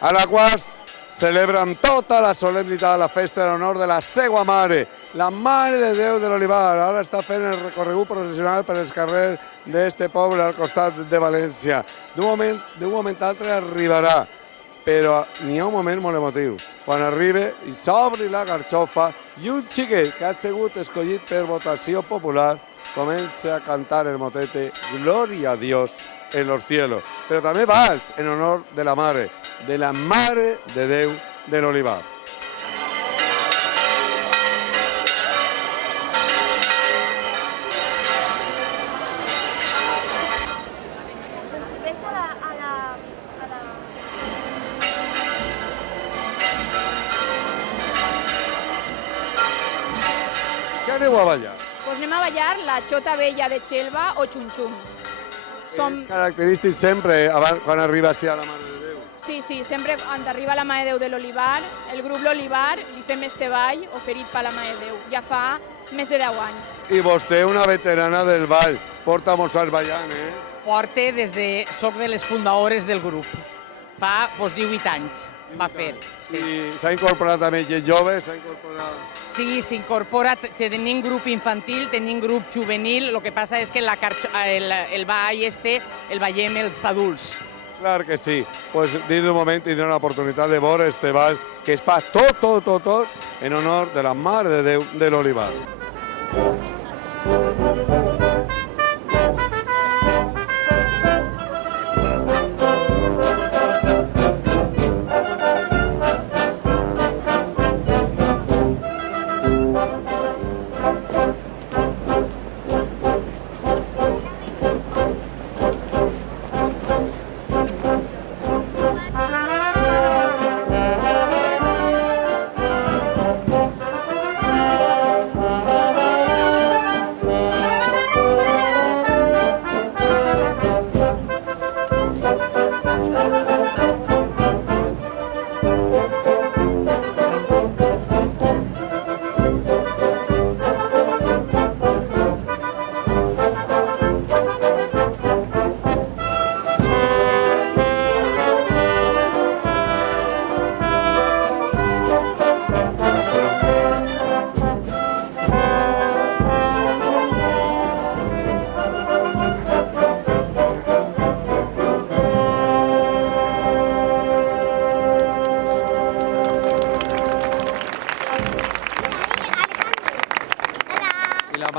a la qual celebren tota la solemnitat de la festa en honor de la seva mare, la Mare de Déu de l'Olivar. Ara està fent el recorregut processional per els carrers d'este poble al costat de València. D'un moment a l'altre arribarà, però n'hi ha un moment molt emotiu. Quan arriba i s'obri la carxofa i un xiquet que ha sigut escollit per votació popular comença a cantar el motete Gloria a Dios en los cielos, però també vals en honor de la Mare de Déu de l'Olivar. Què aneu a ballar? Pues anem a ballar la Xota Vella de Xelva o Xunxum. És característic sempre, quan arriba a la Mare de Déu. Sí, sempre quan arriba la Mare de Déu de l'Olivar, el grup L'Olivar li fem este ball oferit per la Mare de Déu. Ja fa més de 10 anys. I vostè, una veterana del ball, porta molts anys ballant, Porta soc de les fundadores del grup. Fa 18 anys va fer. Sí. I s'ha incorporat també gent jove? Sí, s'incorpora, tenim grup infantil, tenim grup juvenil, el que passa és que el ball el ballem els adults. Clar que sí. Pues dins d'un moment tindrem l'oportunitat de veure este ball que es fa tot en honor de la Mare de Déu de l'Olivar.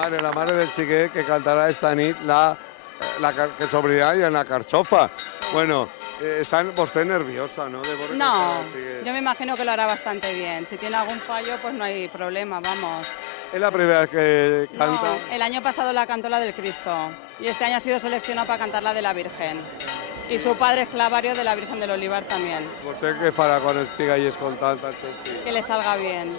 La mare del xiquet que cantarà esta nit que s'obrirà en la carxofa. Bueno, está vostè nerviosa, ¿no? No, yo me imagino que lo hará bastante bien. Si tiene algún fallo, pues no hay problema, vamos. ¿Es la primera vez que canta? No, el año pasado la cantó la del Cristo y este año ha sido seleccionada para cantar la de la Virgen. Y su padre es clavario de la Virgen del Olivar también. ¿Usted qué farà quan estiga ahí escoltant el seu fill? Que le salga bien.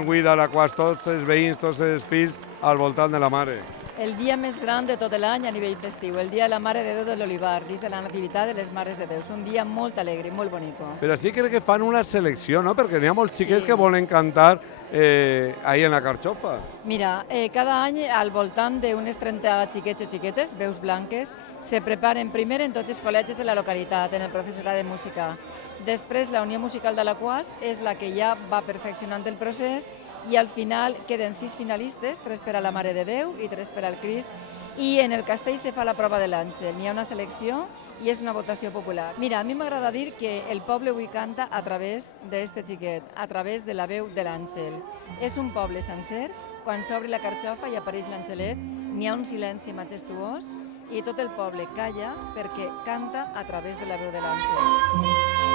fan avui d'Alaquàs, tots els veïns, tots els fills al voltant de la mare. El dia més gran de tot l'any a nivell festiu, el dia de la Mare de Déu de l'Olivar, dins de la Nativitat de les Mares de Déu. És un dia molt alegre i molt bonic. Però sí crec que fan una selecció, no? Perquè n'hi ha molts xiquets que volen cantar ahí en la carxofa. Mira, cada any al voltant d'unes 30 xiquets o xiquetes, veus blanques, se preparen primer en tots els col·legis de la localitat, en el professorat de música. Després, la Unió Musical d'Alaquàs és la que ja va perfeccionant el procés i al final queden 6 finalistes, 3 per a la Mare de Déu i 3 per al Crist, i en el castell se fa la prova de l'Àngel. N'hi ha una selecció i és una votació popular. Mira, a mi m'agrada dir que el poble avui canta a través d'este xiquet, a través de la veu de l'Àngel. És un poble sencer, quan s'obre la carxofa i apareix l'Angelet, n'hi ha un silenci majestuós i tot el poble calla perquè canta a través de la veu de l'Àngel.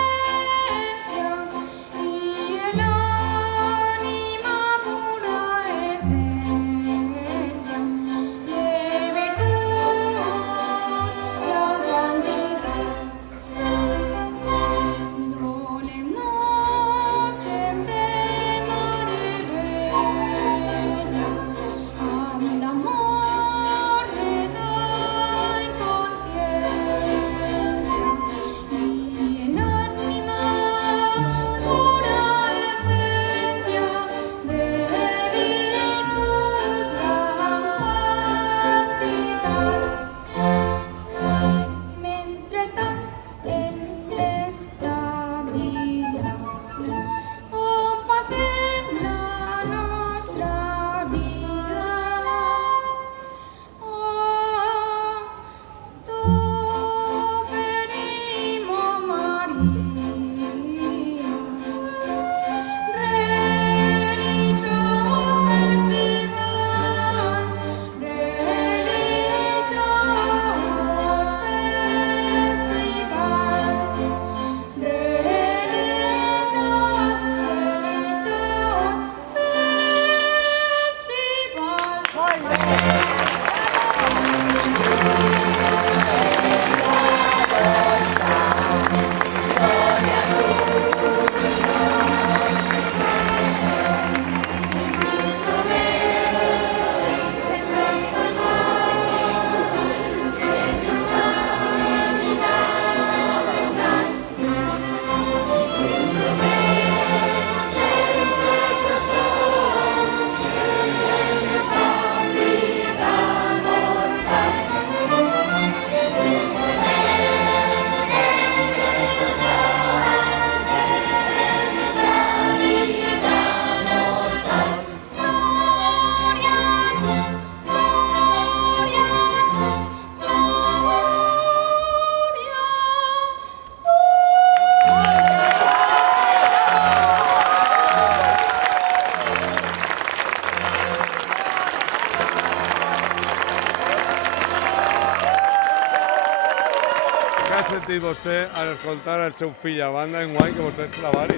Què ha sentit vostè al escoltar al seu fill a banda en guany que vostè és clavari?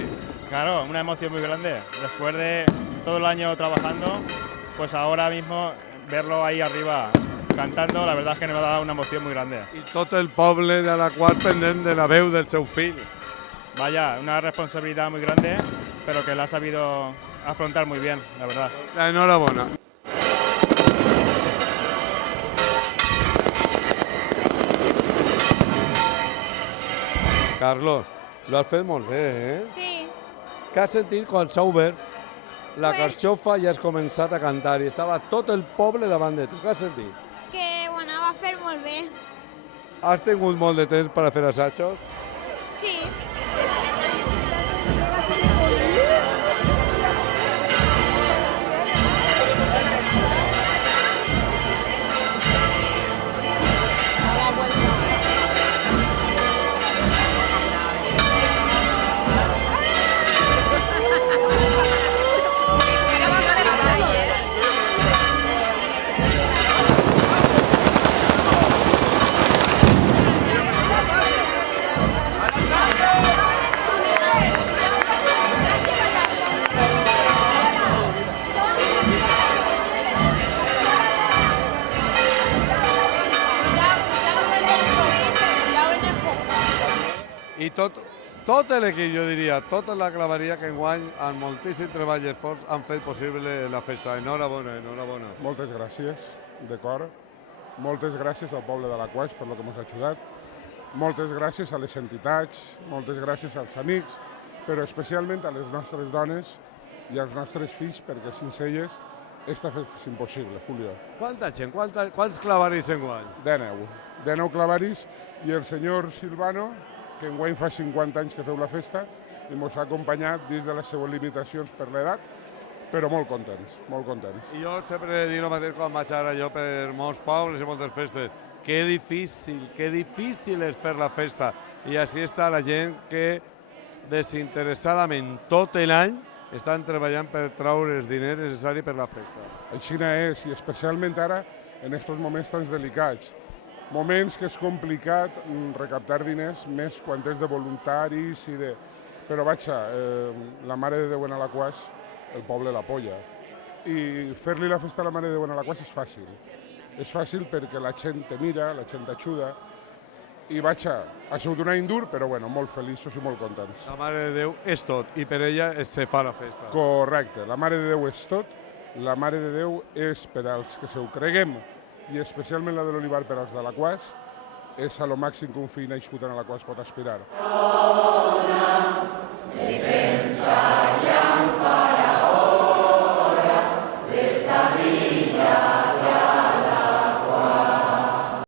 Claro, una emoción muy grande. Después de todo el año trabajando, pues ahora mismo verlo ahí arriba cantando, la verdad es que nos ha dado una emoción muy grande. I tot el poble de l'Alaquàs pendent de la veu del seu fill. Vaya, una responsabilidad muy grande, pero que la ha sabido afrontar muy bien, la verdad. Enhorabona. Carlos, lo has fet molt bé, eh? Sí, Què has sentit quan s'ha obert la carxofa i has començat a cantar i estava tot el poble davant de tu? Què has sentit? Que ho anava a fer molt bé. Has tingut molt de temps per a fer assajos? Sí. I tot tot l'equip, jo diria, tota la claveria que enguany, amb moltíssim treball i esforç, han fet possible la festa. Enhorabona, enhorabona. Moltes gràcies, de cor. Moltes gràcies al poble d'Alaquàs per el que ens ha ajudat. Moltes gràcies a les entitats, moltes gràcies als amics, però especialment a les nostres dones i als nostres fills, perquè sense elles esta festa és impossible, Julio. Quanta gent, quants clavaris enguany? 19 clavaris, i el senyor Silvano, que enguany fa 50 anys que feu la festa i ens ha acompanyat dins de les seues limitacions per l'edat, però molt contents, molt contents. I jo sempre he dit el mateix quan vaig ara jo per molts pobles i moltes festes. Que difícil és fer la festa. I així està la gent que desinteressadament tot l'any estan treballant per treure els diners necessaris per la festa. Així és, i especialment ara en aquests moments tan delicats. Moments que és complicat recaptar diners, més quan és de voluntaris i de... Però vaja, la Mare de Déu en Alaquàs, el poble l'apoya. I fer-li la festa a la Mare de Déu en Alaquàs és fàcil. És fàcil perquè la gent te mira, la gent t'ajuda. I vaja, ha sigut un any dur, però bueno, molt feliços i molt contents. La Mare de Déu és tot i per ella se fa la festa. Correcte, la Mare de Déu és tot. La Mare de Déu és per als que se ho creguem, i especialment la de l'Olivar per als d'Alaquàs, és a lo màxim que un fill nascut en Alaquàs pot aspirar. Defensa i empara